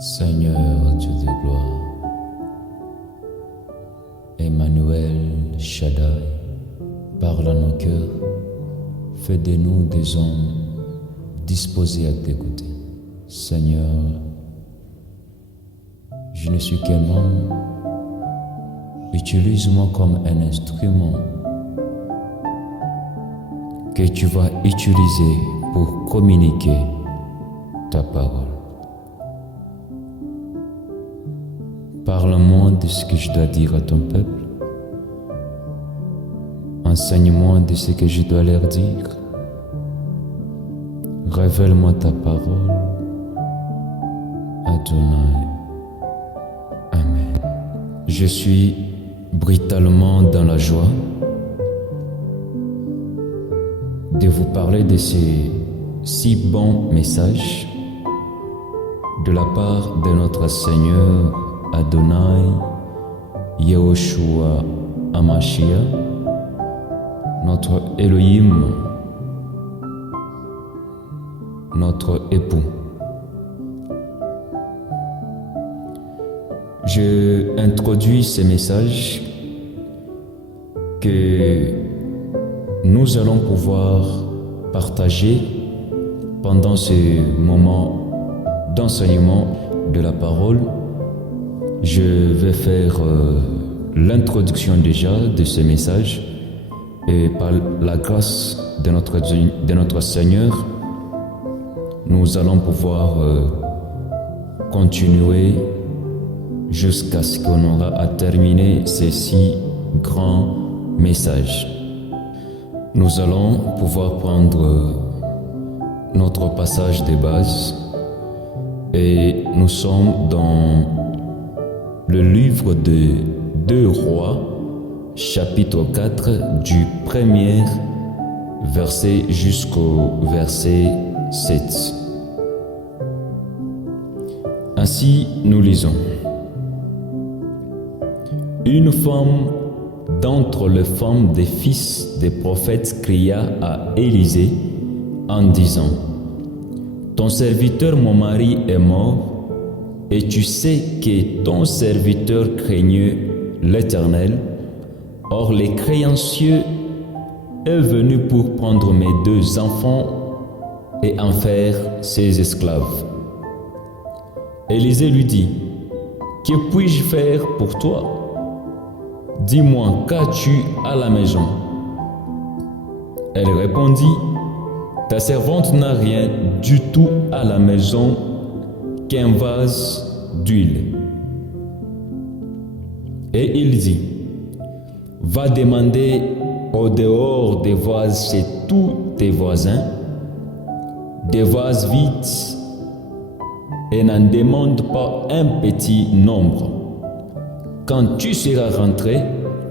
Seigneur Dieu de gloire, Emmanuel Shaddai, parle à nos cœurs, fais de nous des hommes disposés à t'écouter. Seigneur, je ne suis qu'un homme, utilise-moi comme un instrument que tu vas utiliser pour communiquer ta parole. Parle-moi de ce que je dois dire à ton peuple. Enseigne-moi de ce que je dois leur dire. Révèle-moi ta parole. Adonai. Amen. Je suis brutalement dans la joie de vous parler de ces si bons messages de la part de notre Seigneur Adonai, Yehoshua Hamashiach, notre Elohim, notre époux. Je introduis ces messages que nous allons pouvoir partager pendant ce moment d'enseignement de la parole. Je vais faire l'introduction déjà de ce message et par la grâce de notre Seigneur, nous allons pouvoir continuer jusqu'à ce qu'on aura à terminer ces si grands messages. Nous allons pouvoir prendre notre passage de base et nous sommes dans le livre de 2 Rois, chapitre 4, du premier verset jusqu'au verset 7. Ainsi, nous lisons. Une femme d'entre les femmes des fils des prophètes cria à Élisée en disant : Ton serviteur, mon mari, est mort, et tu sais que ton serviteur craignait l'Éternel. Or les créanciers est venu pour prendre mes 2 enfants et en faire ses esclaves. Élisée lui dit : Que puis-je faire pour toi ? Dis-moi, qu'as-tu à la maison ? Elle répondit : Ta servante n'a rien du tout à la maison qu'un vase d'huile. Et il dit : Va demander au dehors des vases chez tous tes voisins, des vases vides, et n'en demande pas un petit nombre. Quand tu seras rentré,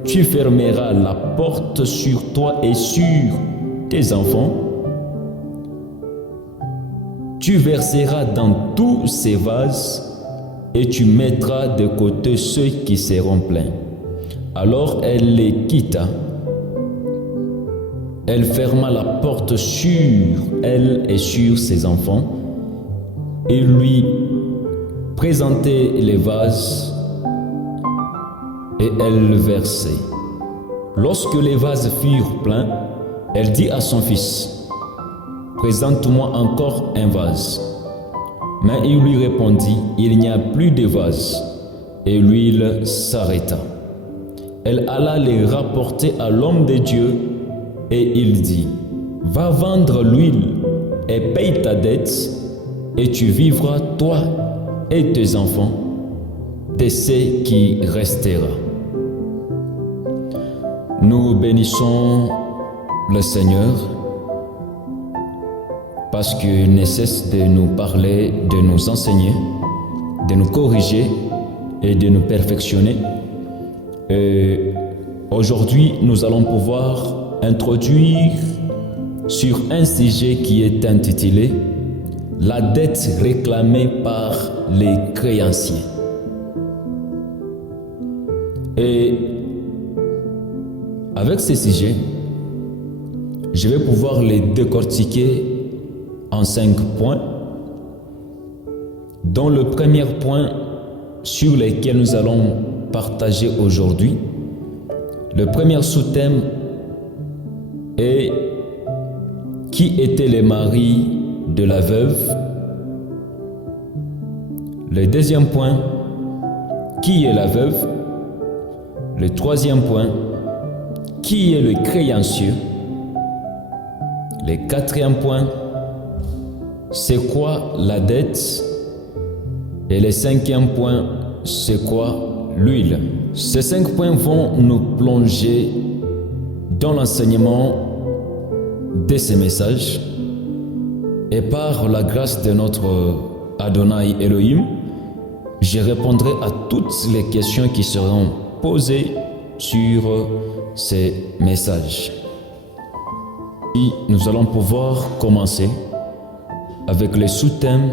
tu fermeras la porte sur toi et sur tes enfants. Tu verseras dans tous ces vases et tu mettras de côté ceux qui seront pleins. Alors elle les quitta. Elle ferma la porte sur elle et sur ses enfants et lui présentait les vases et elle le versait. Lorsque les vases furent pleins, elle dit à son fils : Présente-moi encore un vase. Mais il lui répondit : Il n'y a plus de vase. Et l'huile s'arrêta. Elle alla les rapporter à l'homme de Dieu et il dit : Va vendre l'huile et paye ta dette, et tu vivras, toi et tes enfants, de ce qui restera. Nous bénissons le Seigneur parce qu'il ne cesse de nous parler, de nous enseigner, de nous corriger et de nous perfectionner. Et aujourd'hui, nous allons pouvoir introduire sur un sujet qui est intitulé « La dette réclamée par les créanciers ». Et avec ce sujet, je vais pouvoir les décortiquer en 5 points Dans le premier point sur lequel nous allons partager aujourd'hui, le premier sous-thème est qui étaient les maris de la veuve. Le deuxième point, qui est la veuve? Le troisième point, qui est le créancier? Le quatrième point, c'est quoi la dette? Et le cinquième point, c'est quoi l'huile? Ces 5 points vont nous plonger dans l'enseignement de ces messages. Et par la grâce de notre Adonai Elohim, je répondrai à toutes les questions qui seront posées sur ces messages. Et nous allons pouvoir commencer avec le sous-thème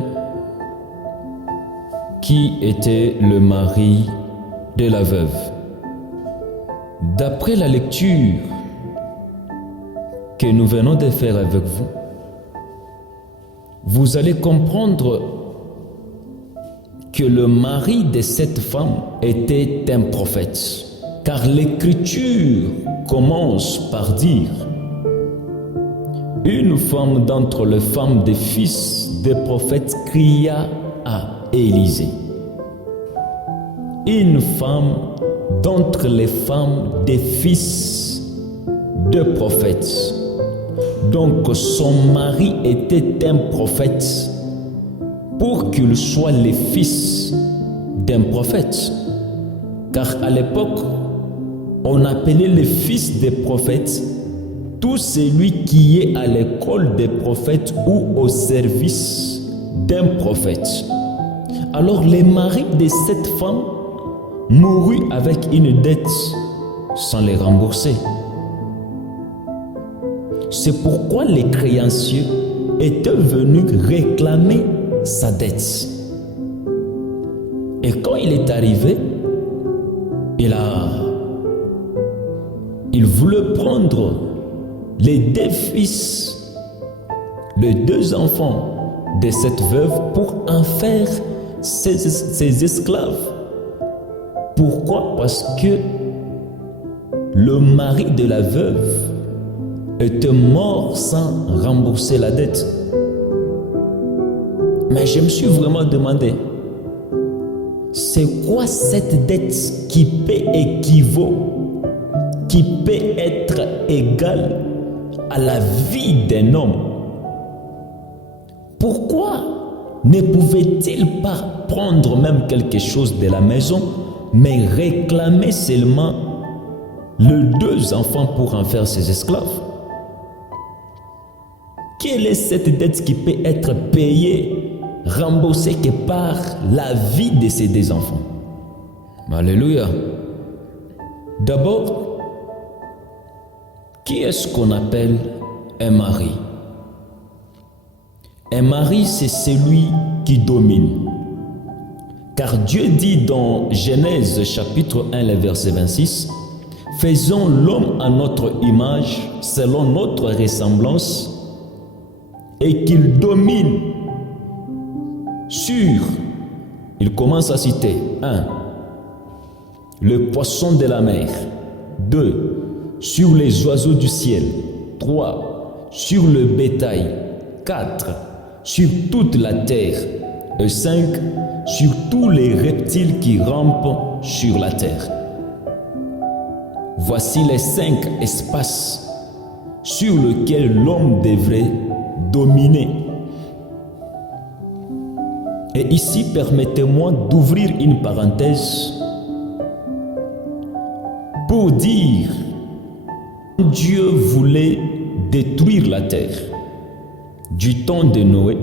qui était le mari de la veuve. D'après la lecture que nous venons de faire avec vous, vous allez comprendre que le mari de cette femme était un prophète. Car l'Écriture commence par dire: une femme d'entre les femmes des fils des prophètes cria à Élisée. Une femme d'entre les femmes des fils de prophètes. Donc son mari était un prophète pour qu'il soit le fils d'un prophète. Car à l'époque, on appelait les fils des prophètes tout celui qui est à l'école des prophètes ou au service d'un prophète. Alors le mari de cette femme mourut avec une dette sans les rembourser. C'est pourquoi les créanciers étaient venus réclamer sa dette. Et quand il est arrivé, il voulait prendre les 2 fils, les 2 enfants de cette veuve pour en faire ses esclaves. Pourquoi? Parce que le mari de la veuve était mort sans rembourser la dette. Mais je me suis vraiment demandé, c'est quoi cette dette qui peut équivaut, qui peut être égale à la vie d'un homme? Pourquoi ne pouvait-il pas prendre même quelque chose de la maison, mais réclamer seulement les 2 enfants pour en faire ses esclaves? Quelle est cette dette qui peut être payée, remboursée que par la vie de ces 2 enfants? Alléluia. D'abord, qui est-ce qu'on appelle un mari? Un mari, c'est celui qui domine. Car Dieu dit dans Genèse chapitre 1, le verset 26, « Faisons l'homme à notre image, selon notre ressemblance, et qu'il domine sur, il commence à citer, 1. Le poisson de la mer, 2. Sur les oiseaux du ciel, 3. Sur le bétail, 4. Sur toute la terre, et 5. Sur tous les reptiles qui rampent sur la terre. Voici les 5 espaces sur lesquels l'homme devrait dominer. Et ici, permettez-moi d'ouvrir une parenthèse pour dire Dieu voulait détruire la terre. Du temps de Noé,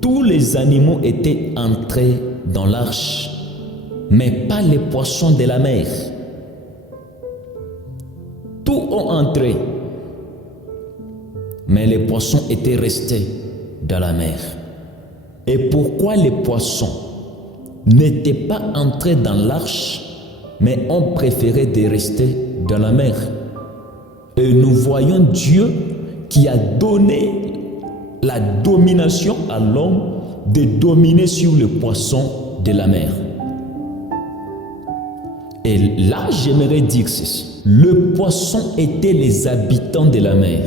tous les animaux étaient entrés dans l'arche, mais pas les poissons de la mer. Tous ont entré, mais les poissons étaient restés dans la mer. Et pourquoi les poissons n'étaient pas entrés dans l'arche, mais ont préféré de rester dans la mer? Et nous voyons Dieu qui a donné la domination à l'homme de dominer sur le poisson de la mer. Et là, j'aimerais dire ceci. Le poisson était les habitants de la mer.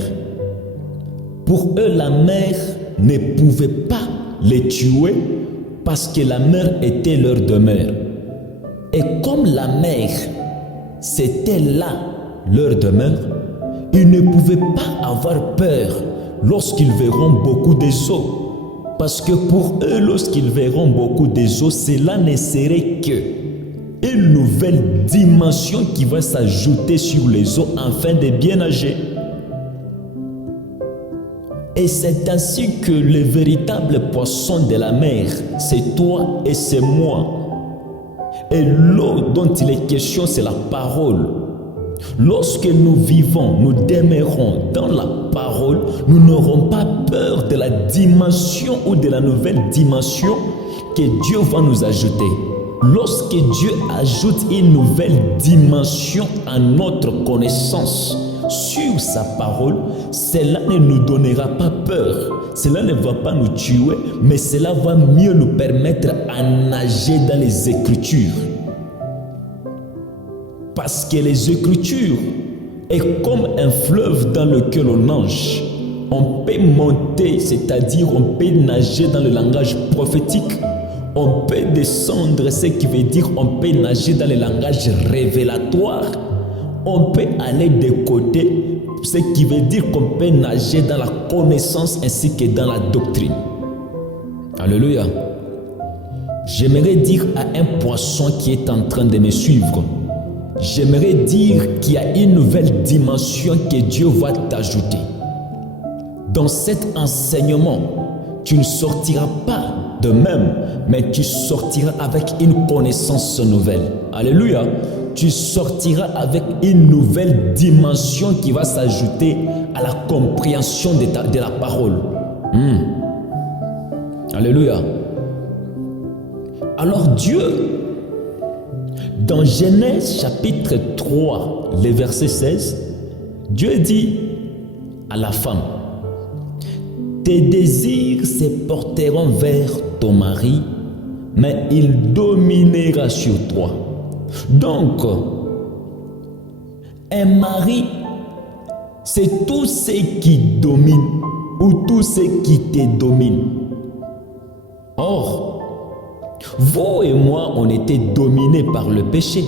Pour eux, la mer ne pouvait pas les tuer parce que la mer était leur demeure. Et comme la mer, c'était là leur demeure, ils ne pouvaient pas avoir peur lorsqu'ils verront beaucoup des eaux. Parce que pour eux, lorsqu'ils verront beaucoup des eaux, cela ne serait qu'une nouvelle dimension qui va s'ajouter sur les eaux afin de bien nager. Et c'est ainsi que le véritable poisson de la mer, c'est toi et c'est moi. Et l'eau dont il est question, c'est la parole. Lorsque nous vivons, nous demeurons dans la parole, nous n'aurons pas peur de la dimension ou de la nouvelle dimension que Dieu va nous ajouter. Lorsque Dieu ajoute une nouvelle dimension à notre connaissance sur sa parole, cela ne nous donnera pas peur. Cela ne va pas nous tuer, mais cela va mieux nous permettre à nager dans les Écritures. Parce que les Écritures est comme un fleuve dans lequel on nage. On peut monter, c'est-à-dire on peut nager dans le langage prophétique. On peut descendre, ce qui veut dire on peut nager dans le langage révélatoire. On peut aller de côté, ce qui veut dire qu'on peut nager dans la connaissance ainsi que dans la doctrine. Alléluia. J'aimerais dire à un poisson qui est en train de me suivre, j'aimerais dire qu'il y a une nouvelle dimension que Dieu va t'ajouter. Dans cet enseignement, tu ne sortiras pas de même, mais tu sortiras avec une connaissance nouvelle. Alléluia. Tu sortiras avec une nouvelle dimension qui va s'ajouter à la compréhension de la parole. Alléluia. Alors Dieu, dans Genèse chapitre 3, le verset 16, Dieu dit à la femme, tes désirs se porteront vers ton mari, mais il dominera sur toi. Donc, un mari, c'est tout ce qui domine ou tout ce qui te domine. Or, vous et moi, on était dominés par le péché.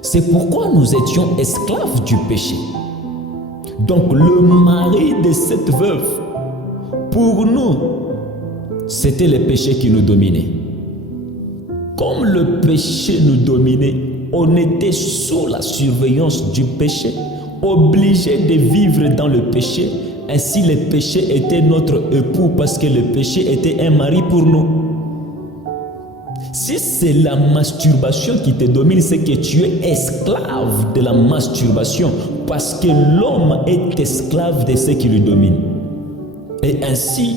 C'est pourquoi nous étions esclaves du péché. Donc, le mari de cette veuve, pour nous, c'était le péché qui nous dominait. Comme le péché nous dominait, on était sous la surveillance du péché, obligés de vivre dans le péché. Ainsi, le péché était notre époux parce que le péché était un mari pour nous. Si c'est la masturbation qui te domine, c'est que tu es esclave de la masturbation parce que l'homme est esclave de ce qui lui domine. Et ainsi,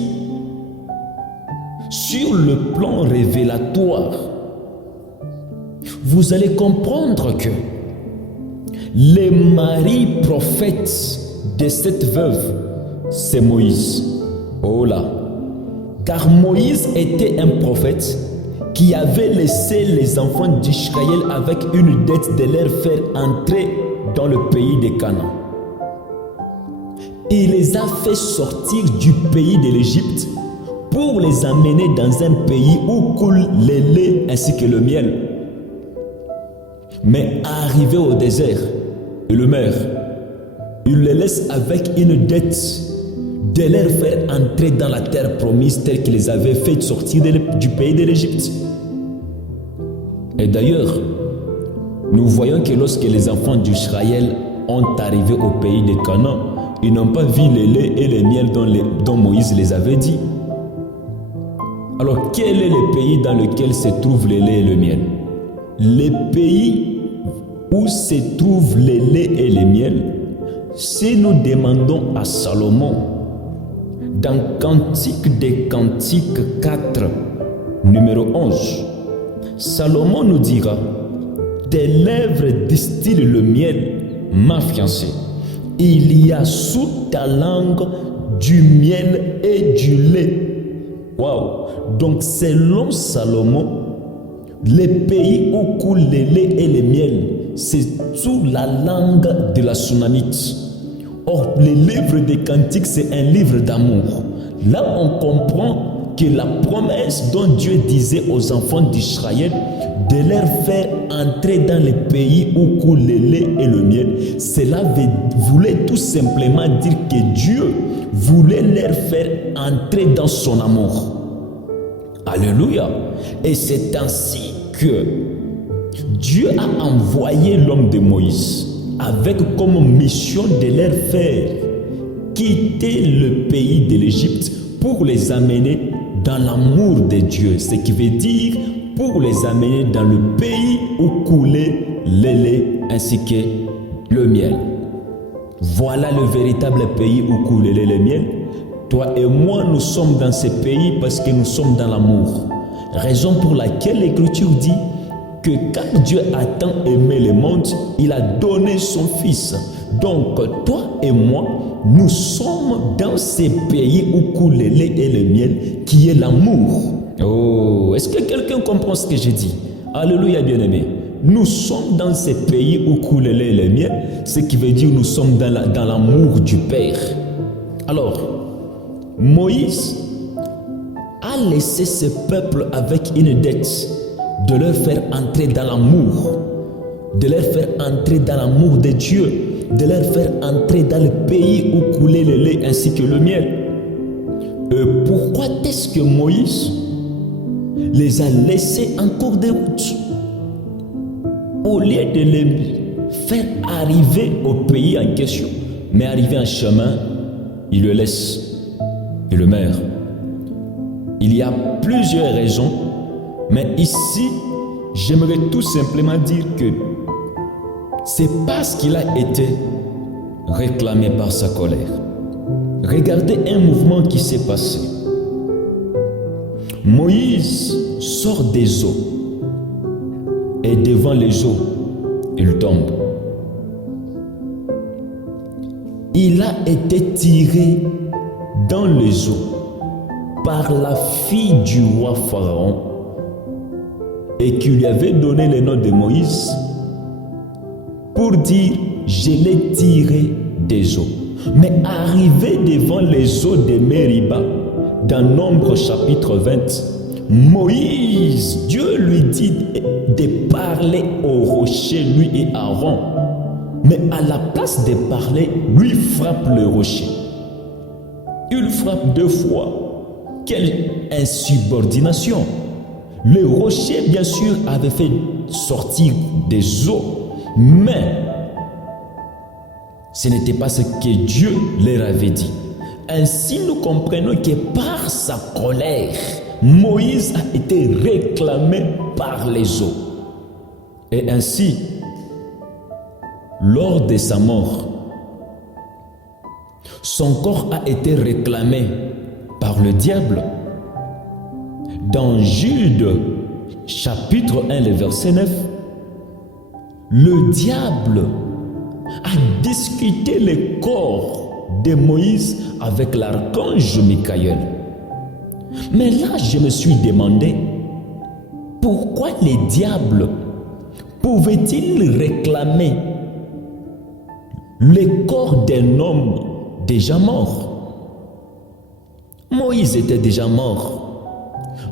sur le plan révélatoire, vous allez comprendre que le mari prophète de cette veuve, c'est Moïse. Oh là! Car Moïse était un prophète qui avait laissé les enfants d'Israël avec une dette de leur faire entrer dans le pays de Canaan. Il les a fait sortir du pays de l'Égypte pour les amener dans un pays où coule le lait ainsi que le miel. Mais arrivé au désert, il le meurt. Il les laisse avec une dette de leur faire entrer dans la terre promise telle qu'il les avait fait sortir du pays de l'Égypte. Et d'ailleurs, nous voyons que lorsque les enfants d'Israël ont arrivé au pays de Canaan, ils n'ont pas vu le lait et le miel dont Moïse les avait dit. Alors, quel est le pays dans lequel se trouve le lait et le miel? Le pays où se trouve le lait et le miel, si nous demandons à Salomon, dans Cantique des Cantiques 4, numéro 11, Salomon nous dira, tes lèvres distillent le miel, ma fiancée. Il y a sous ta langue du miel et du lait. Waouh! Donc selon Salomon, les pays où coule le lait et le miel, c'est sous la langue de la Sunamite. Or, le livre des Cantiques, c'est un livre d'amour. Là, on comprend que la promesse dont Dieu disait aux enfants d'Israël de leur faire entrer dans les pays où coule le lait et le miel, cela voulait tout simplement dire que Dieu voulait leur faire entrer dans son amour. Alléluia! Et c'est ainsi que Dieu a envoyé l'homme de Moïse avec comme mission de leur faire quitter le pays de l'Égypte pour les amener dans l'amour de Dieu, ce qui veut dire pour les amener dans le pays où coulait le lait ainsi que le miel. Voilà le véritable pays où coule le lait et le miel. Toi et moi, nous sommes dans ce pays parce que nous sommes dans l'amour. Raison pour laquelle l'Écriture dit que quand Dieu a tant aimé le monde, il a donné son Fils. Donc, toi et moi, nous sommes dans ces pays où coule le lait et le miel, qui est l'amour. Oh, est-ce que quelqu'un comprend ce que j'ai dit? Alléluia, bien-aimé. Nous sommes dans ces pays où coule le lait et le miel, ce qui veut dire que nous sommes dans l'amour du Père. Alors, Moïse a laissé ce peuple avec une dette de leur faire entrer dans l'amour, de leur faire entrer dans l'amour de Dieu, de leur faire entrer dans le pays où coulait le lait ainsi que le miel. Pourquoi est-ce que Moïse les a laissés en cours de route au lieu de les faire arriver au pays en question, mais arriver en chemin, il le laisse et le meurt? Il y a plusieurs raisons, mais ici, j'aimerais tout simplement dire que c'est parce qu'il a été réclamé par sa colère. Regardez un mouvement qui s'est passé. Moïse sort des eaux et devant les eaux, il tombe. Il a été tiré dans les eaux par la fille du roi Pharaon et qui lui avait donné le nom de Moïse pour dire « je l'ai tiré des eaux ». Mais arrivé devant les eaux de Mériba, dans Nombre chapitre 20, Moïse, Dieu lui dit de parler au rocher, lui et Aaron. Mais à la place de parler, lui frappe le rocher. Il frappe 2 fois. Quelle insubordination! Le rocher, bien sûr, avait fait sortir des eaux, mais ce n'était pas ce que Dieu leur avait dit. Ainsi, nous comprenons que par sa colère, Moïse a été réclamé par les eaux. Et ainsi, lors de sa mort, son corps a été réclamé par le diable. Dans Jude, chapitre 1, le verset 9, le diable a discuté le corps de Moïse avec l'archange Michael. Mais là, je me suis demandé, pourquoi les diables pouvaient-ils réclamer le corps d'un homme déjà mort? Moïse était déjà mort.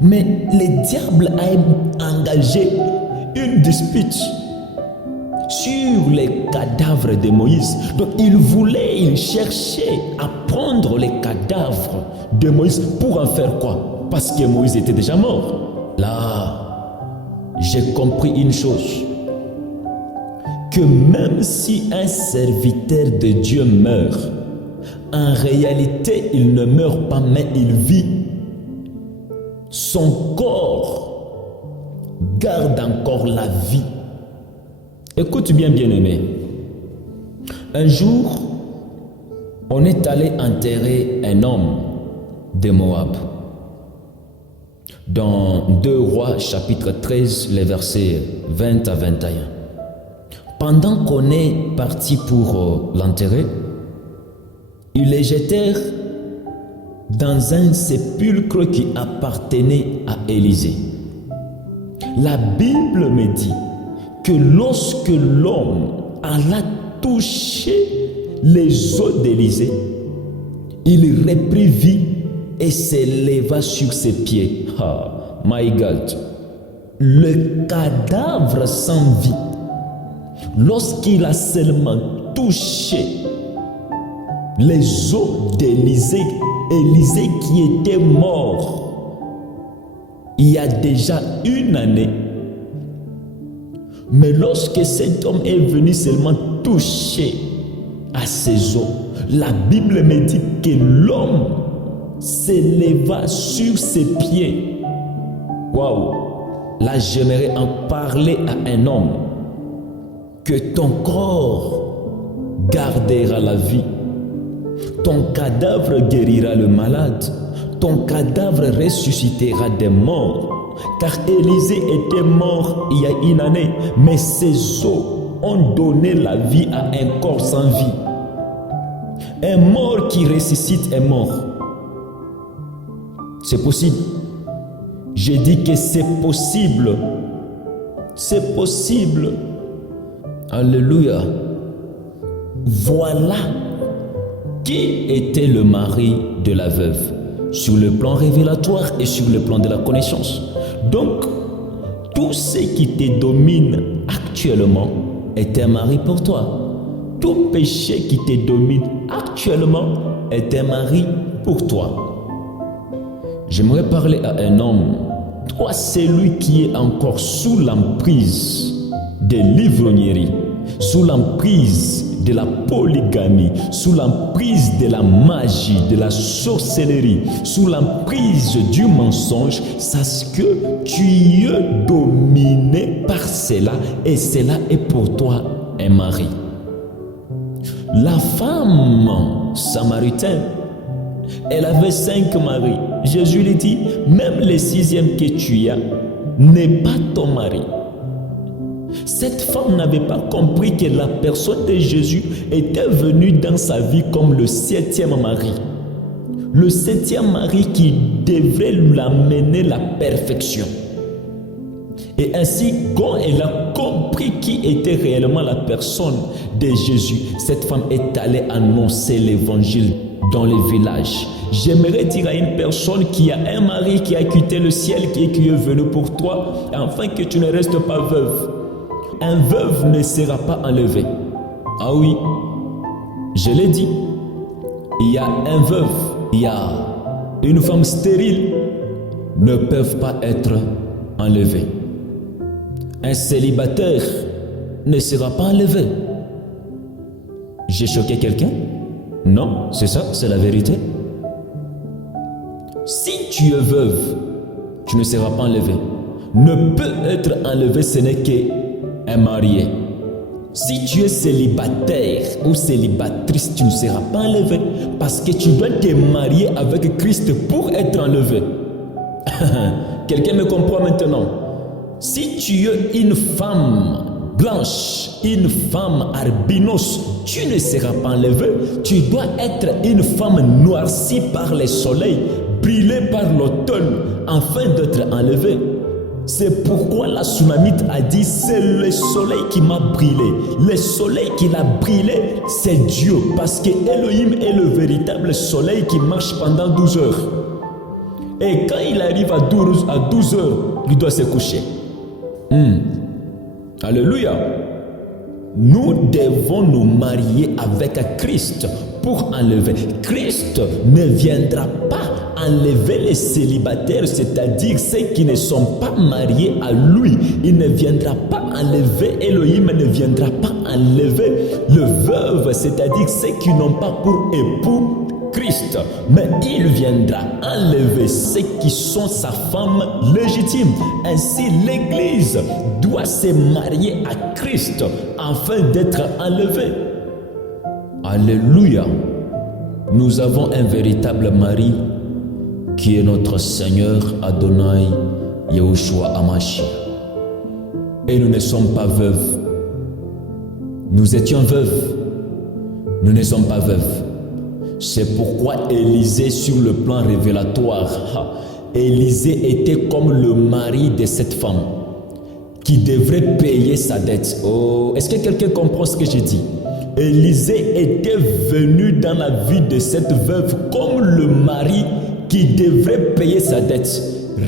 Mais le diable a engagé une dispute sur les cadavres de Moïse. Donc il cherchait à prendre les cadavres de Moïse pour en faire quoi? Parce que Moïse était déjà mort. Là, j'ai compris une chose, que même si un serviteur de Dieu meurt, en réalité, il ne meurt pas, mais il vit. Son corps garde encore la vie. Écoute bien, bien-aimé. Un jour, on est allé enterrer un homme de Moab. Dans 2 Rois, chapitre 13, les versets 20 à 21. Pendant qu'on est parti pour l'enterrer, ils le jetèrent dans un sépulcre qui appartenait à Élisée. La Bible me dit que lorsque l'homme alla toucher les os d'Élisée, il reprit vie et s'éleva sur ses pieds. Ah, my God! Le cadavre sans vie, lorsqu'il a seulement touché les os d'Élisée, Élisée qui était mort il y a déjà 1 année, mais lorsque cet homme est venu seulement toucher à ses os, la Bible me dit que l'homme s'éleva sur ses pieds. Waouh! Là, j'aimerais en parler à un homme. Que ton corps gardera la vie. Ton cadavre guérira le malade. Ton cadavre ressuscitera des morts. Car Élisée était mort il y a 1 année, mais ses os ont donné la vie à un corps sans vie. Un mort qui ressuscite est mort. C'est possible. J'ai dit que c'est possible. C'est possible. Alléluia. Voilà qui était le mari de la veuve, sur le plan révélatoire et sur le plan de la connaissance. Donc, tout ce qui te domine actuellement est un mari pour toi. Tout péché qui te domine actuellement est un mari pour toi. J'aimerais parler à un homme. Toi, celui qui est encore sous l'emprise de l'ivrognerie, sous l'emprise de la polygamie, sous l'emprise de la magie, de la sorcellerie, sous l'emprise du mensonge, sache que tu es dominé par cela et cela est pour toi un mari. La femme samaritaine, elle avait 5 maris. Jésus lui dit, même le 6e que tu as n'est pas ton mari. Cette femme n'avait pas compris que la personne de Jésus était venue dans sa vie comme le 7e mari. Le 7e mari qui devrait l'amener la perfection. Et ainsi, quand elle a compris qui était réellement la personne de Jésus, cette femme est allée annoncer l'évangile dans les villages. J'aimerais dire à une personne qui a un mari qui a quitté le ciel et qui est venu pour toi, afin que tu ne restes pas veuve. Un veuve ne sera pas enlevé. Ah oui, je l'ai dit. Il y a un veuve, il y a une femme stérile, ne peuvent pas être enlevés. Un célibataire ne sera pas enlevé. J'ai choqué quelqu'un? Non, c'est ça, c'est la vérité. Si tu es veuve, tu ne seras pas enlevé. Ne peut être enlevé, ce n'est qu'un marié. Si tu es célibataire ou célibatrice, tu ne seras pas enlevé parce que tu dois te marier avec Christ pour être enlevé. Quelqu'un me comprend maintenant? Si tu es une femme blanche, une femme albinos, tu ne seras pas enlevé. Tu dois être une femme noircie par le soleil, brûlée par l'automne, afin d'être enlevée. C'est pourquoi la Sunamite a dit, c'est le soleil qui m'a brûlé. Le soleil qui l'a brûlé, c'est Dieu. Parce que Elohim est le véritable soleil qui marche pendant 12 heures. Et quand il arrive à 12 heures, il doit se coucher. Alléluia. Nous devons nous marier avec Christ pour enlever. Christ ne viendra pas enlever les célibataires, c'est-à-dire ceux qui ne sont pas mariés à lui. Il ne viendra pas enlever, Elohim ne viendra pas enlever le veuve, c'est-à-dire ceux qui n'ont pas pour époux Christ, mais il viendra enlever ceux qui sont sa femme légitime. Ainsi, l'Église doit se marier à Christ afin d'être enlevée. Alléluia. Nous avons un véritable mari qui est notre Seigneur Adonai Yahushua Hamashiach. Et nous ne sommes pas veuves. Nous étions veuves. Nous ne sommes pas veuves. C'est pourquoi Élisée, sur le plan révélatoire, Élisée était comme le mari de cette femme qui devrait payer sa dette. Oh, est-ce que quelqu'un comprend ce que j'ai dit? Élisée était venu dans la vie de cette veuve comme le mari qui devrait payer sa dette.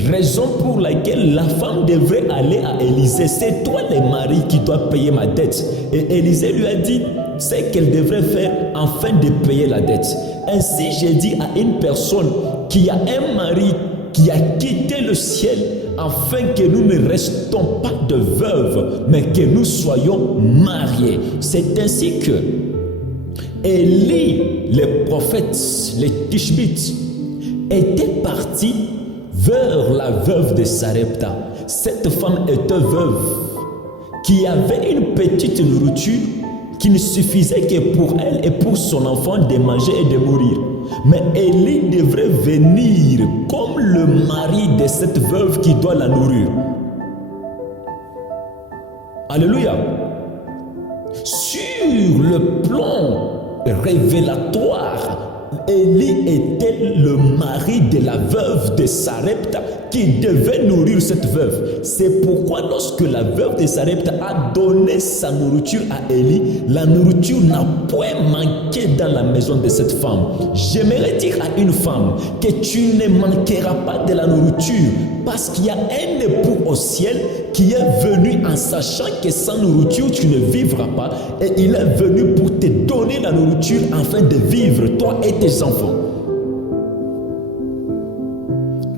Raison pour laquelle la femme devrait aller à Élisée. C'est toi le mari qui dois payer ma dette. Et Élisée lui a dit ce qu'elle devrait faire afin de payer la dette. Ainsi j'ai dit à une personne qui a un mari qui a quitté le ciel afin que nous ne restons pas de veuves, mais que nous soyons mariés. C'est ainsi que Élie, les prophètes, les Tishbites, étaient partis vers la veuve de Sarepta. Cette femme était veuve qui avait une petite nourriture qui ne suffisait que pour elle et pour son enfant de manger et de mourir. Mais Élie devrait venir comme le mari de cette veuve qui doit la nourrir. Alléluia. Sur le plan révélatoire, Élie était le mari de la veuve de Sarepta qui devait nourrir cette veuve. C'est pourquoi lorsque la veuve de Sarepta a donné sa nourriture à Élie, la nourriture n'a point manqué dans la maison de cette femme. J'aimerais dire à une femme que tu ne manqueras pas de la nourriture parce qu'il y a un époux au ciel qui est venu en sachant que sans nourriture tu ne vivras pas, et il est venu pour te donner la nourriture afin de vivre, toi et tes enfants.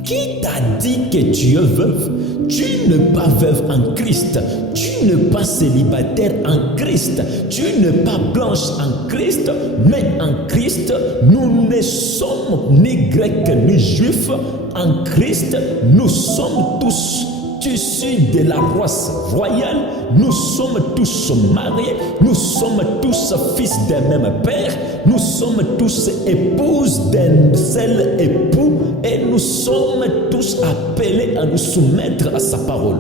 Qui t'a dit que tu es veuve? Tu n'es pas veuve en Christ. Tu n'es pas célibataire en Christ. Tu n'es pas blanche en Christ. Mais en Christ, nous ne sommes ni grecs ni juifs. En Christ, nous sommes tous issus de la race royale. Nous sommes tous mariés. Nous sommes tous fils d'un même père. Nous sommes tous épouses d'un seul époux. Et nous sommes tous appelés à nous soumettre à sa parole.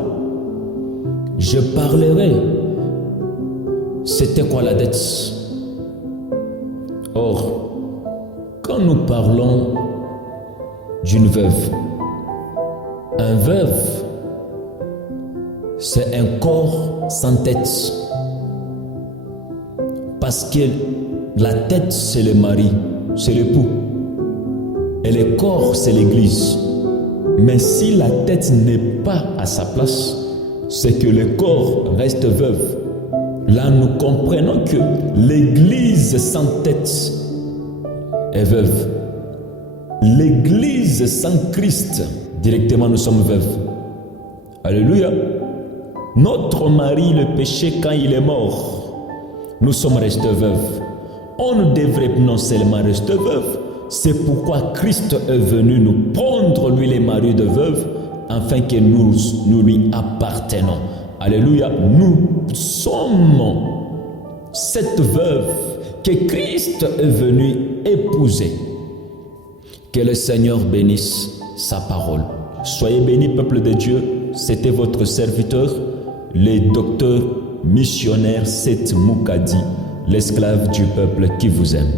Je parlerai. C'était quoi la dette? Or, quand nous parlons d'une veuve, un veuve, c'est un corps sans tête. Parce que la tête, c'est le mari, c'est l'époux. Et le corps, c'est l'église. Mais si la tête n'est pas à sa place, c'est que le corps reste veuve. Là, nous comprenons que l'église sans tête est veuve. L'église sans Christ, directement nous sommes veuves. Alléluia. Notre mari, le péché, quand il est mort, nous sommes restés veuves. On ne devrait non seulement rester veuves, c'est pourquoi Christ est venu nous prendre, lui, les maris de veuves, afin que nous lui appartenons. Alléluia. Nous sommes cette veuve que Christ est venu épouser. Que le Seigneur bénisse sa parole. Soyez bénis, peuple de Dieu. C'était votre serviteur, le docteur missionnaire Seth Moukadi, l'esclave du peuple qui vous aime.